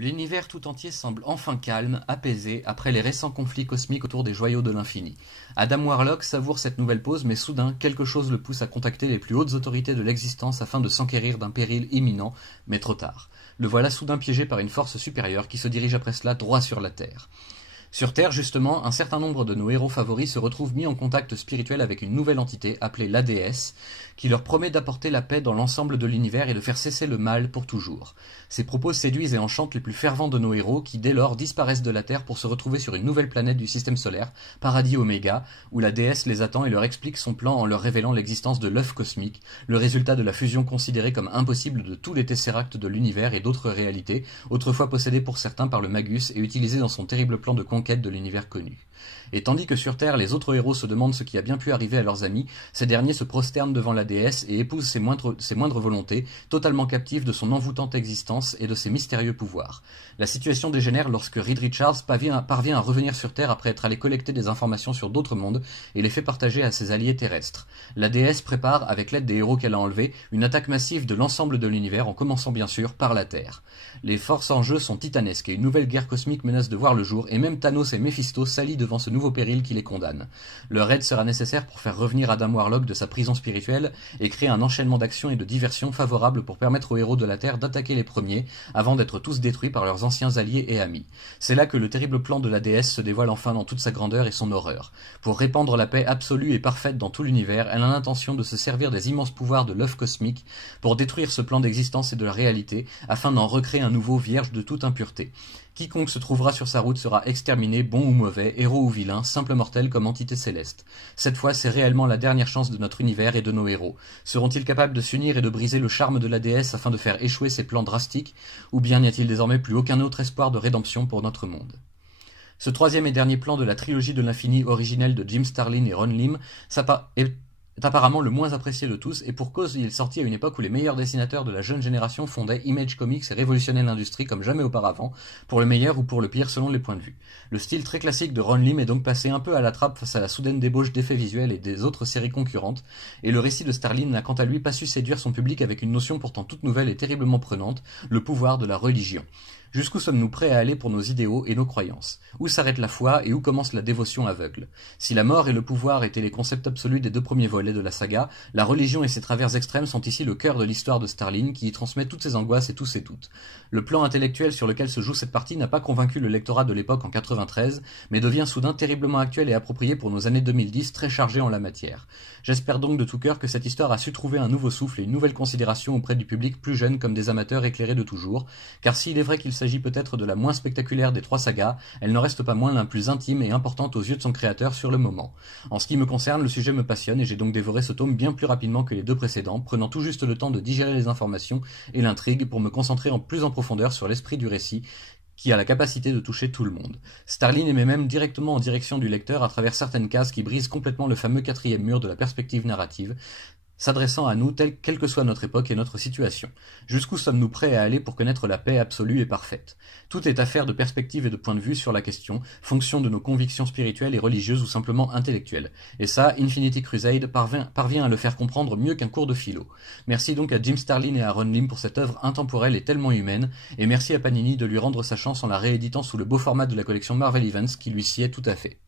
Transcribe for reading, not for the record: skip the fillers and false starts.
L'univers tout entier semble enfin calme, apaisé, après les récents conflits cosmiques autour des joyaux de l'infini. Adam Warlock savoure cette nouvelle pause, mais soudain, quelque chose le pousse à contacter les plus hautes autorités de l'existence afin de s'enquérir d'un péril imminent, mais trop tard. Le voilà soudain piégé par une force supérieure qui se dirige après cela droit sur la Terre. Sur Terre, justement, un certain nombre de nos héros favoris se retrouvent mis en contact spirituel avec une nouvelle entité appelée la déesse, qui leur promet d'apporter la paix dans l'ensemble de l'univers et de faire cesser le mal pour toujours. Ces propos séduisent et enchantent les plus fervents de nos héros, qui dès lors disparaissent de la Terre pour se retrouver sur une nouvelle planète du système solaire, Paradis Oméga, où la déesse les attend et leur explique son plan en leur révélant l'existence de l'œuf cosmique, le résultat de la fusion considérée comme impossible de tous les tesseracts de l'univers et d'autres réalités, autrefois possédées pour certains par le Magus et utilisées dans son terrible plan de conquête de l'univers connu. Et tandis que sur Terre, les autres héros se demandent ce qui a bien pu arriver à leurs amis, ces derniers se prosternent devant la déesse et épousent ses moindres volontés, totalement captifs de son envoûtante existence et de ses mystérieux pouvoirs. La situation dégénère lorsque Reed Richards parvient à revenir sur Terre après être allé collecter des informations sur d'autres mondes et les fait partager à ses alliés terrestres. La déesse prépare, avec l'aide des héros qu'elle a enlevés, une attaque massive de l'ensemble de l'univers, en commençant bien sûr par la Terre. Les forces en jeu sont titanesques et une nouvelle guerre cosmique menace de voir le jour, et même Thanos et Mephisto s'allient devant ce nouveau péril qui les condamne. Leur aide sera nécessaire pour faire revenir Adam Warlock de sa prison spirituelle et créer un enchaînement d'actions et de diversions favorables pour permettre aux héros de la Terre d'attaquer les premiers, avant d'être tous détruits par leurs anciens alliés et amis. C'est là que le terrible plan de la déesse se dévoile enfin dans toute sa grandeur et son horreur. Pour répandre la paix absolue et parfaite dans tout l'univers, elle a l'intention de se servir des immenses pouvoirs de l'œuf cosmique pour détruire ce plan d'existence et de la réalité, afin d'en recréer un nouveau vierge de toute impureté. Quiconque se trouvera sur sa route sera exterminé, bon ou mauvais, héros ou vilain, simple mortel comme entité céleste. Cette fois, c'est réellement la dernière chance de notre univers et de nos héros. Seront-ils capables de s'unir et de briser le charme de la déesse afin de faire échouer ses plans drastiques, ou bien n'y a-t-il désormais plus aucun autre espoir de rédemption pour notre monde? Ce troisième et dernier plan de la trilogie de l'infini originelle de Jim Starlin et Ron Lim est apparemment le moins apprécié de tous, et pour cause, il est sorti à une époque où les meilleurs dessinateurs de la jeune génération fondaient Image Comics et révolutionnaient l'industrie comme jamais auparavant, pour le meilleur ou pour le pire selon les points de vue. Le style très classique de Ron Lim est donc passé un peu à la trappe face à la soudaine débauche d'effets visuels et des autres séries concurrentes, et le récit de Starlin n'a quant à lui pas su séduire son public avec une notion pourtant toute nouvelle et terriblement prenante, le pouvoir de la religion. Jusqu'où sommes-nous prêts à aller pour nos idéaux et nos croyances? Où s'arrête la foi et où commence la dévotion aveugle? Si la mort et le pouvoir étaient les concepts absolus des deux premiers volets de la saga, la religion et ses travers extrêmes sont ici le cœur de l'histoire de Starlin, qui y transmet toutes ses angoisses et tous ses doutes. Le plan intellectuel sur lequel se joue cette partie n'a pas convaincu le lectorat de l'époque en 93, mais devient soudain terriblement actuel et approprié pour nos années 2010 très chargées en la matière. J'espère donc de tout cœur que cette histoire a su trouver un nouveau souffle et une nouvelle considération auprès du public plus jeune comme des amateurs éclairés de toujours, car s'il est vrai qu'il s'agit peut-être de la moins spectaculaire des trois sagas, elle n'en reste pas moins la plus intime et importante aux yeux de son créateur sur le moment. En ce qui me concerne, le sujet me passionne et j'ai donc dévoré ce tome bien plus rapidement que les deux précédents, prenant tout juste le temps de digérer les informations et l'intrigue pour me concentrer plus en profondeur sur l'esprit du récit, qui a la capacité de toucher tout le monde. Starlin émet même directement en direction du lecteur à travers certaines cases qui brisent complètement le fameux quatrième mur de la perspective narrative, s'adressant à nous quelle que soit notre époque et notre situation. Jusqu'où sommes-nous prêts à aller pour connaître la paix absolue et parfaite? Tout est affaire de perspective et de point de vue sur la question, fonction de nos convictions spirituelles et religieuses ou simplement intellectuelles. Et ça, Infinity Crusade parvient à le faire comprendre mieux qu'un cours de philo. Merci donc à Jim Starlin et à Ron Lim pour cette œuvre intemporelle et tellement humaine, et merci à Panini de lui rendre sa chance en la rééditant sous le beau format de la collection Marvel Events qui lui sied tout à fait.